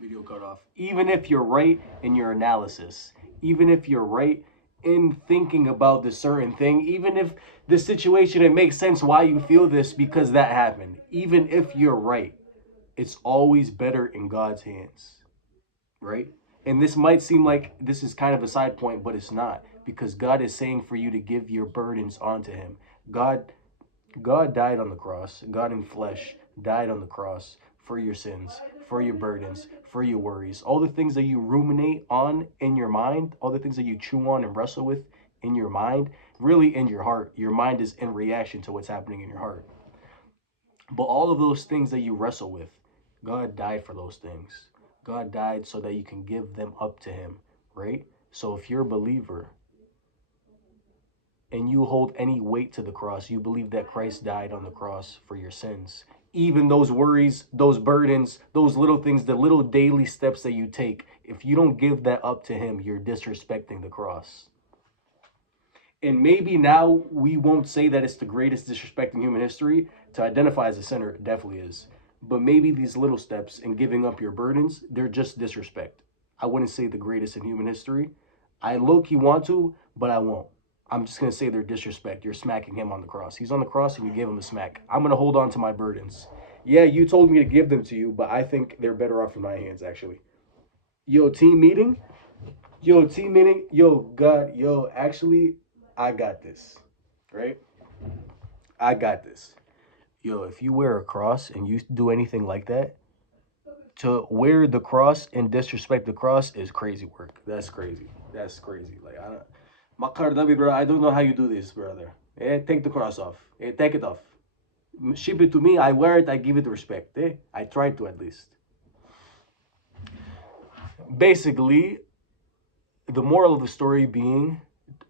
Video cut off. Even if you're right in your analysis, even if you're right in thinking about this certain thing, even if the situation it makes sense why you feel this because that happened, even if you're right, it's always better in God's hands, right? And this might seem like this is kind of a side point, but it's not, because God is saying for you to give your burdens onto him. God God died on the cross. God in flesh died on the cross for your sins, for your burdens, for your worries. All the things that you ruminate on in your mind, all the things that you chew on and wrestle with in your mind, really in your heart. Your mind is in reaction to what's happening in your heart. But all of those things that you wrestle with, God died for those things. God died so that you can give them up to him, right? So if you're a believer, and you hold any weight to the cross, you believe that Christ died on the cross for your sins. Even those worries, those burdens, those little things, the little daily steps that you take, if you don't give that up to him, you're disrespecting the cross. And maybe now we won't say that it's the greatest disrespect in human history. To identify as a sinner, it definitely is. But maybe these little steps and giving up your burdens, they're just disrespect. I wouldn't say the greatest in human history. I low key want to, but I won't. I'm just gonna say they're disrespect. You're smacking him on the cross. He's on the cross and you gave him a smack. I'm gonna hold on to my burdens. Yeah, you told me to give them to you, but I think they're better off in my hands actually. Yo, team meeting? Yo, team meeting? Yo, God, yo, actually, I got this. Right? I got this. Yo, if you wear a cross and you do anything like that, to wear the cross and disrespect the cross is crazy work. That's crazy. That's crazy. Like I don't Makardabi, bro, I don't know how you do this, brother. Take the cross off. Take it off. Ship it to me. I wear it. I give it respect. I try to at least. Basically, the moral of the story being,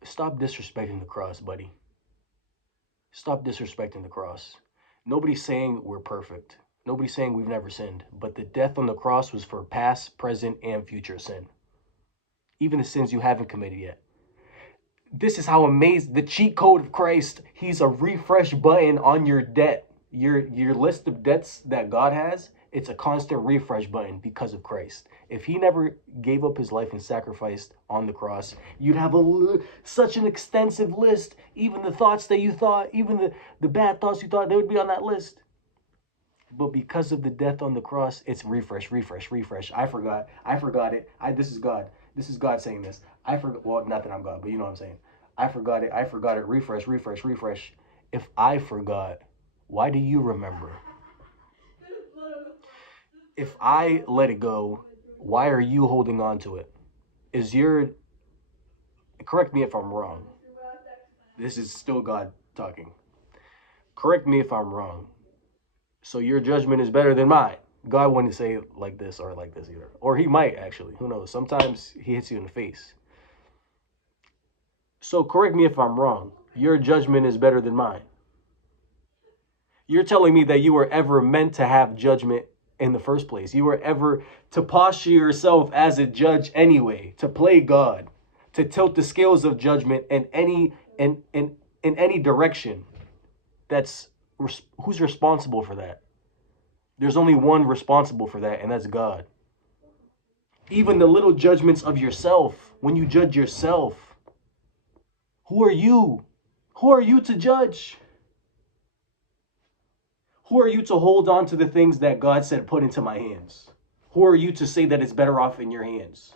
stop disrespecting the cross, buddy. Stop disrespecting the cross. Nobody's saying we're perfect. Nobody's saying we've never sinned. But the death on the cross was for past, present, and future sin. Even the sins you haven't committed yet. This is how amazing the cheat code of Christ. He's a refresh button on your debt. Your list of debts that God has, it's a constant refresh button because of Christ. If he never gave up his life and sacrificed on the cross, you'd have such an extensive list. Even the thoughts that you thought, even the bad thoughts you thought, they would be on that list. But because of the death on the cross, it's refresh, refresh, refresh. I forgot. I forgot it. This is God. This is God saying this. I forgot. Well, not that I'm God, but you know what I'm saying. I forgot it. I forgot it. Refresh, refresh, refresh. If I forgot, why do you remember? If I let it go, why are you holding on to it? Is your Correct me if I'm wrong. This is still God talking. Correct me if I'm wrong. So your judgment is better than mine. God wouldn't say it like this or like this either. Or he might actually. Who knows? Sometimes he hits you in the face. So correct me if I'm wrong. Your judgment is better than mine. You're telling me that you were ever meant to have judgment in the first place. You were ever to posture yourself as a judge anyway, to play God, to tilt the scales of judgment in any direction. That's Who's responsible for that? There's only one responsible for that, and that's God. Even the little judgments of yourself, when you judge yourself, who are you? Who are you to judge? Who are you to hold on to the things that God said put into my hands? Who are you to say that it's better off in your hands?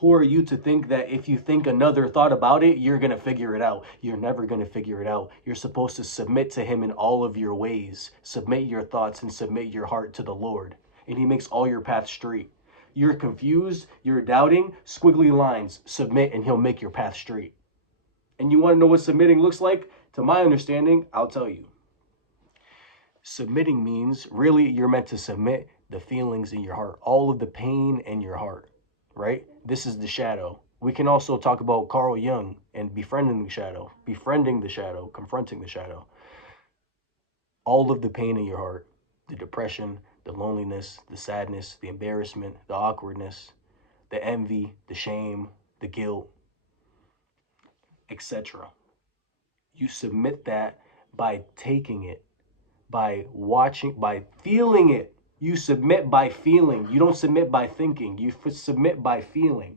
Who are you to think that if you think another thought about it, you're going to figure it out? You're never going to figure it out. You're supposed to submit to him in all of your ways. Submit your thoughts and submit your heart to the Lord. And he makes all your paths straight. You're confused, you're doubting, squiggly lines, submit and he'll make your path straight. And you want to know what submitting looks like? To my understanding, I'll tell you. Submitting means really you're meant to submit the feelings in your heart, all of the pain in your heart, right? This is the shadow. We can also talk about Carl Jung and befriending the shadow, confronting the shadow. All of the pain in your heart, the depression, the loneliness, the sadness, the embarrassment, the awkwardness, the envy, the shame, the guilt, etc. You submit that by taking it, by watching, by feeling it. You submit by feeling. You don't submit by thinking. You submit by feeling.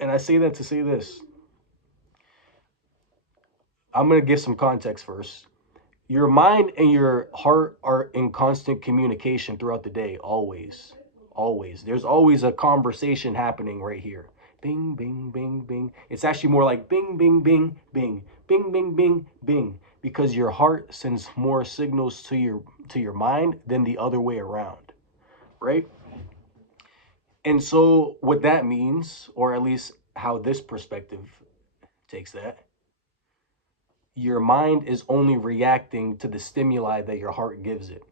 And I say that to say this. I'm going to give some context first. Your mind and your heart are in constant communication throughout the day, always. Always. There's always a conversation happening right here. Bing, bing, bing, bing. It's actually more like bing, bing, bing, bing, bing, bing, bing, bing, because your heart sends more signals to your mind than the other way around, right? And so what that means, or at least how this perspective takes that, your mind is only reacting to the stimuli that your heart gives it.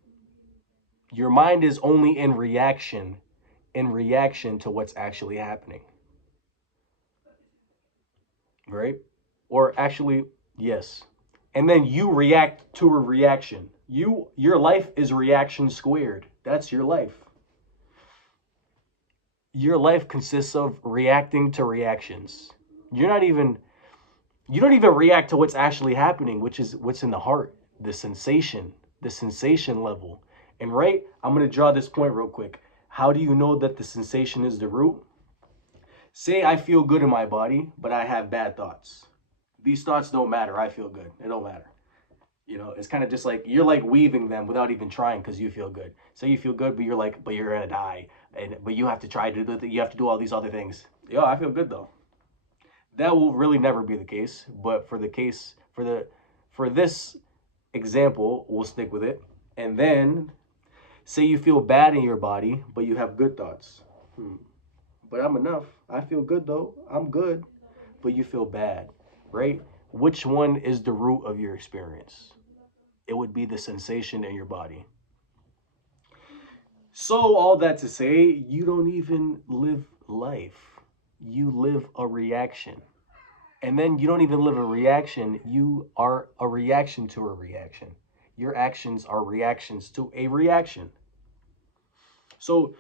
Your mind is only in reaction to what's actually happening, right? Or actually, yes. And then you react to a reaction. Your life is reaction squared. That's your life. Your life consists of reacting to reactions. You don't even react to what's actually happening, which is what's in the heart, the sensation level. And right, I'm going to draw this point real quick. How do you know that the sensation is the root? Say I feel good in my body, but I have bad thoughts. These thoughts don't matter. I feel good. They don't matter. You know, it's kind of just like you're like weaving them without even trying because you feel good. Say you feel good, but you're like, but you're gonna die, but you have to try to do you have to do all these other things. Yo, I feel good though. That will really never be the case, but for this example, we'll stick with it. And then say you feel bad in your body, but you have good thoughts. But I'm enough. I feel good though. I'm good. But you feel bad, right? Which one is the root of your experience? It would be the sensation in your body. So all that to say, you don't even live life. You live a reaction. And then you don't even live a reaction. You are a reaction to a reaction. Your actions are reactions to a reaction. So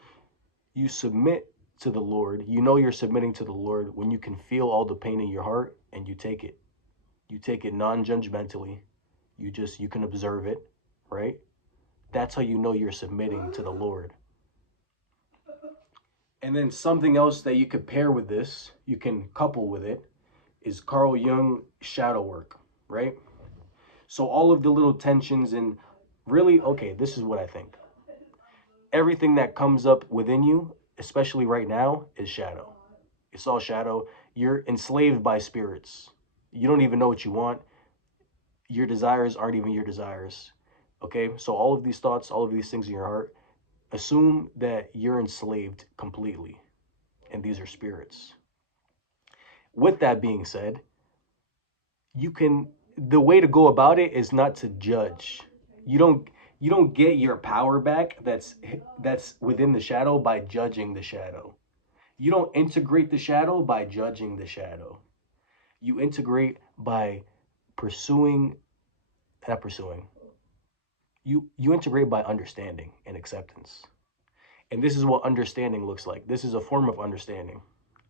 you submit to the Lord. You know you're submitting to the Lord when you can feel all the pain in your heart and you take it. You take it non-judgmentally. You can observe it, right? That's how you know you're submitting to the Lord. And then something else that you could pair with this, you can couple with it, is Carl Jung shadow work, right? So all of the little tensions and really, okay, this is what I think. Everything that comes up within you, especially right now, is shadow. It's all shadow. You're enslaved by spirits. You don't even know what you want. Your desires aren't even your desires. Okay? So all of these thoughts, all of these things in your heart, assume that you're enslaved completely. And these are spirits. With that being said, the way to go about it is not to judge. You don't get your power back that's within the shadow by judging the shadow. You don't integrate the shadow by judging the shadow. You integrate by pursuing, not pursuing. You integrate by understanding and acceptance. And this is what understanding looks like. This is a form of understanding.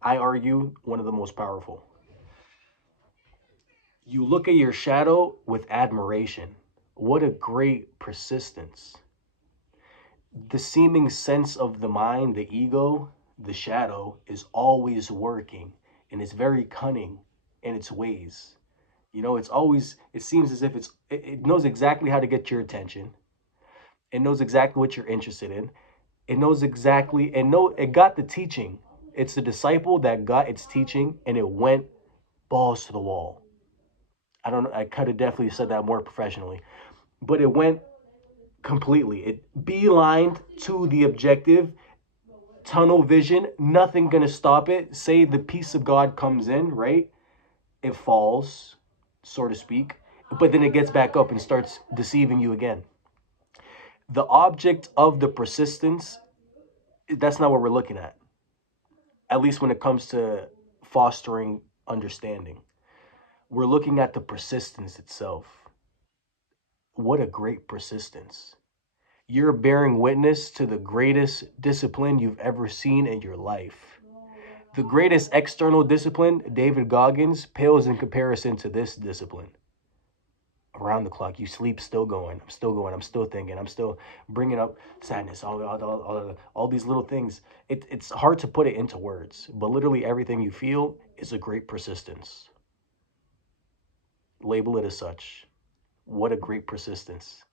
I argue one of the most powerful. You look at your shadow with admiration. What a great persistence. The seeming sense of the mind, the ego, the shadow is always working and it's very cunning in its ways. You know, it seems as if it knows exactly how to get your attention. It knows exactly what you're interested in. It knows exactly, it got the teaching. It's the disciple that got its teaching and it went balls to the wall. I don't know, I could have definitely said that more professionally, but it went completely. It beelined to the objective, tunnel vision, nothing gonna stop it. Say the peace of God comes in, right? It falls, so to speak, but then it gets back up and starts deceiving you again. The object of the persistence, that's not what we're looking at least when it comes to fostering understanding. We're looking at the persistence itself. What a great persistence. You're bearing witness to the greatest discipline you've ever seen in your life. The greatest external discipline, David Goggins, pales in comparison to this discipline. around the clock. You sleep, still going. I'm still going. I'm still thinking. I'm still bringing up sadness. All these little things. It's hard to put it into words, but literally everything you feel is a great persistence. Label it as such. What a great persistence.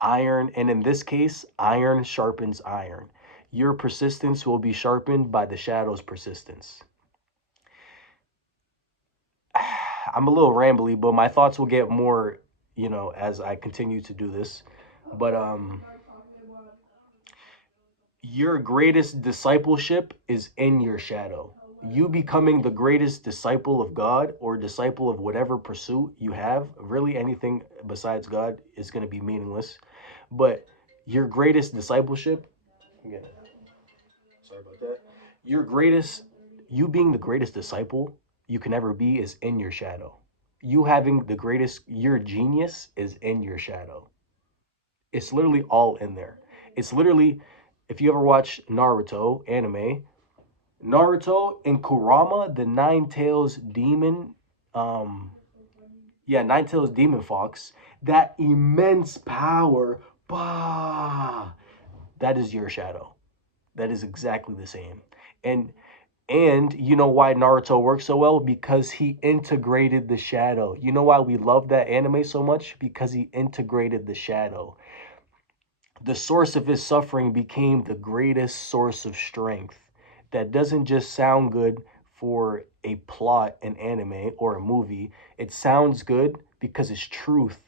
Iron, and in this case, iron sharpens iron. Your persistence will be sharpened by the shadow's persistence. I'm a little rambly, but my thoughts will get more, as I continue to do this. But your greatest discipleship is in your shadow. You becoming the greatest disciple of God or disciple of whatever pursuit you have, really anything besides God is going to be meaningless. But your greatest discipleship, again, sorry about that. Your greatest, you being the greatest disciple you can ever be is in your shadow. You having the greatest, your genius is in your shadow. It's literally all in there. It's literally, if you ever watch Naruto anime, Naruto and Kurama, the Nine Tails demon, um, Nine Tails demon fox, that immense power, bah, that is your shadow. That is exactly the same. And and you know why Naruto works so well? Because he integrated the shadow. You know why we love that anime so much? Because he integrated the shadow. The source of his suffering became the greatest source of strength. That doesn't just sound good for a plot, an anime, or a movie. It sounds good because it's truth.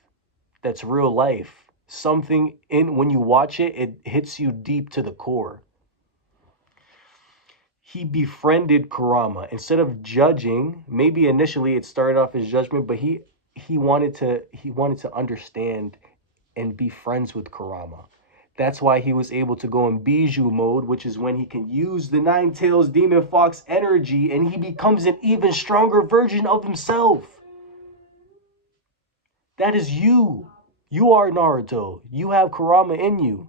That's real life. Something in when you watch it, it hits you deep to the core. He befriended Kurama instead of judging. Maybe initially it started off as judgment, but he wanted to understand and be friends with Kurama. That's why he was able to go in Bijou mode, which is when he can use the Nine Tails Demon Fox energy and he becomes an even stronger version of himself. That is you. You are Naruto. You have Kurama in you.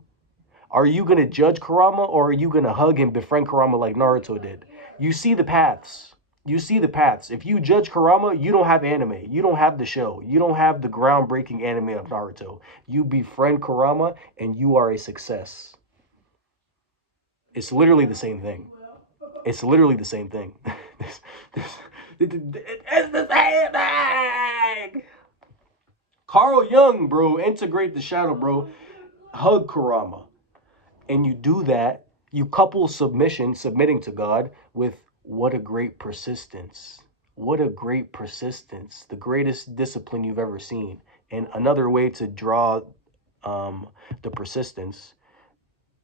Are you going to judge Kurama or are you going to hug and befriend Kurama like Naruto did? You see the paths. You see the paths. If you judge Kurama, you don't have anime. You don't have the show. You don't have the groundbreaking anime of Naruto. You befriend Kurama and you are a success. It's literally the same thing. It's literally the same thing. It's the same thing. Carl Jung, bro. Integrate the shadow, bro. Hug Kurama. And you do that, you couple submitting to God, with what a great persistence. What a great persistence. The greatest discipline you've ever seen. And another way to draw the persistence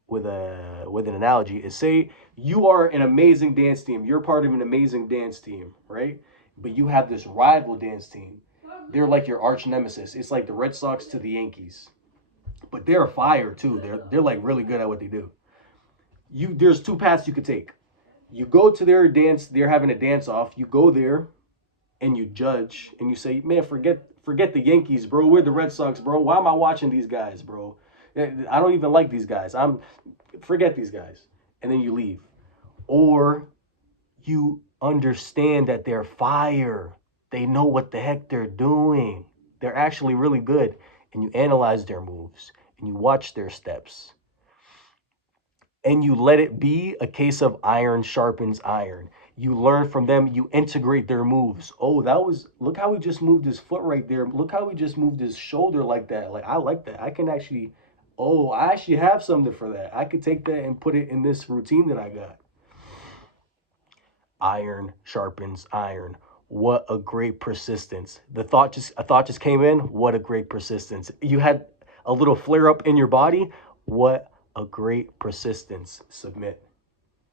with an analogy is, say you are an amazing dance team. You're part of an amazing dance team, right? But you have this rival dance team. They're like your arch nemesis. It's like the Red Sox to the Yankees. But they're fire too. They're like really good at what they do. There's two paths you could take. You go to their dance, they're having a dance off. You go there and you judge and you say, "Man, forget the Yankees, bro. We're the Red Sox, bro. Why am I watching these guys, bro? I don't even like these guys. Forget these guys." And then you leave. Or you understand that they're fire. They know what the heck they're doing. They're actually really good. And you analyze their moves and you watch their steps and you let it be a case of iron sharpens iron. You learn from them, you integrate their moves. Oh, look how he just moved his foot right there. Look how he just moved his shoulder like that. Like, I like that. I actually have something for that. I could take that and put it in this routine that I got. Iron sharpens iron. What a great persistence. A thought just came in. What a great persistence. You had a little flare up in your body. What a great persistence. Submit.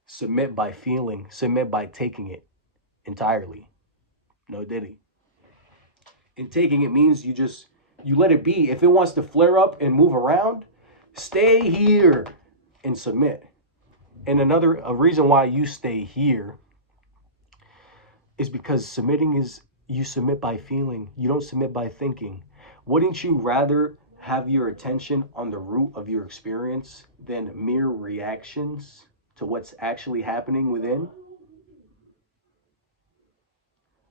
Submit by feeling. Submit by taking it entirely. No diddy. And taking it means you let it be. If it wants to flare up and move around, stay here and submit. And a reason why you stay here is because you submit by feeling. You don't submit by thinking. Wouldn't you rather have your attention on the root of your experience than mere reactions to what's actually happening within?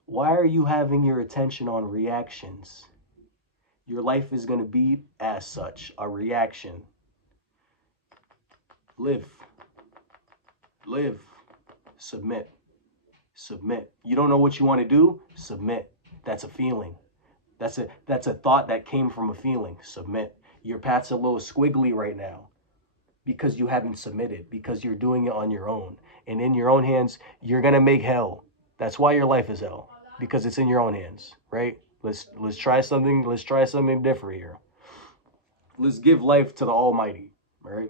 Why are you having your attention on reactions? Your life is going to be as such, a reaction. Live, live, submit, submit. You don't know what you want to do? Submit. That's a feeling. That's a thought that came from a feeling. Submit. Your path's a little squiggly right now because you haven't submitted, because you're doing it on your own. And in your own hands, you're going to make hell. That's why your life is hell, because it's in your own hands, right? Let's try something. Let's try something different here. Let's give life to the Almighty, right?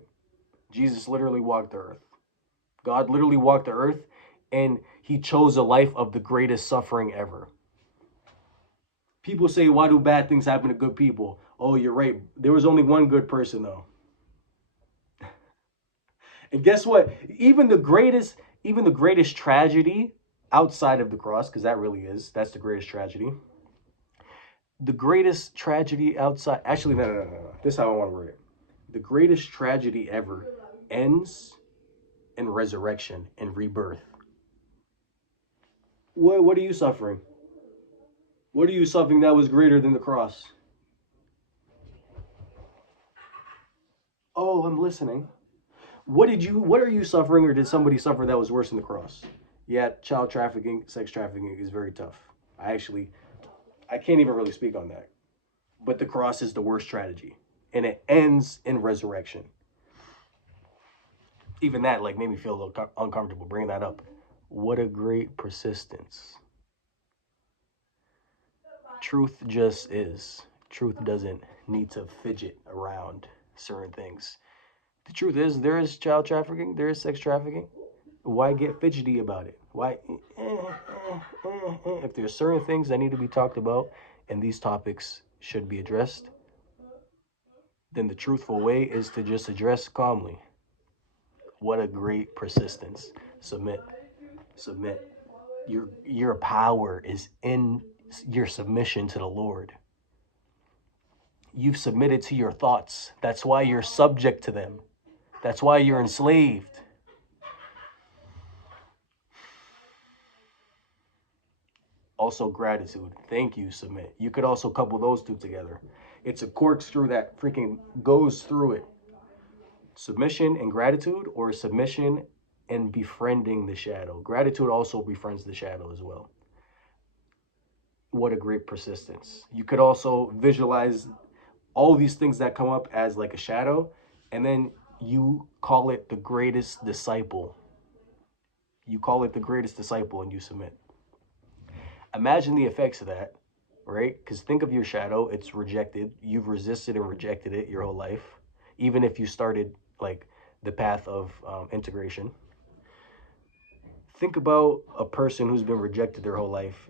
Jesus literally walked the earth. God literally walked the earth, and he chose a life of the greatest suffering ever. People say, why do bad things happen to good people? Oh, you're right. There was only one good person, though. And guess what? Even the greatest tragedy outside of the cross, because that's the greatest tragedy. The greatest tragedy outside, actually, no. This is how I want to word it. The greatest tragedy ever ends in resurrection and rebirth. What are you suffering? What are you suffering that was greater than the cross? Oh, I'm listening. What are you suffering, or did somebody suffer that was worse than the cross? Yeah, child trafficking, sex trafficking is very tough. I can't even really speak on that. But the cross is the worst tragedy, and it ends in resurrection. Even that like made me feel a little uncomfortable bringing that up. What a great persistence. Truth just is. Truth doesn't need to fidget around certain things. The truth is, there is child trafficking, there is sex trafficking. Why get fidgety about it? Why? If there's certain things that need to be talked about and these topics should be addressed, then the truthful way is to just address calmly. What a great persistence. Submit, submit. Your power is in your submission to the Lord. You've submitted to your thoughts. That's why you're subject to them. That's why you're enslaved. Also, gratitude. Thank you, submit. You could also couple those two together. It's a corkscrew that freaking goes through it. Submission and gratitude, or submission and befriending the shadow. Gratitude also befriends the shadow as well. What a great persistence. You could also visualize all these things that come up as like a shadow, and then you call it the greatest disciple. You call it the greatest disciple and you submit. Imagine the effects of that, right? Because think of your shadow. It's rejected. You've resisted and rejected it your whole life, even if you started like the path of integration. Think about a person who's been rejected their whole life,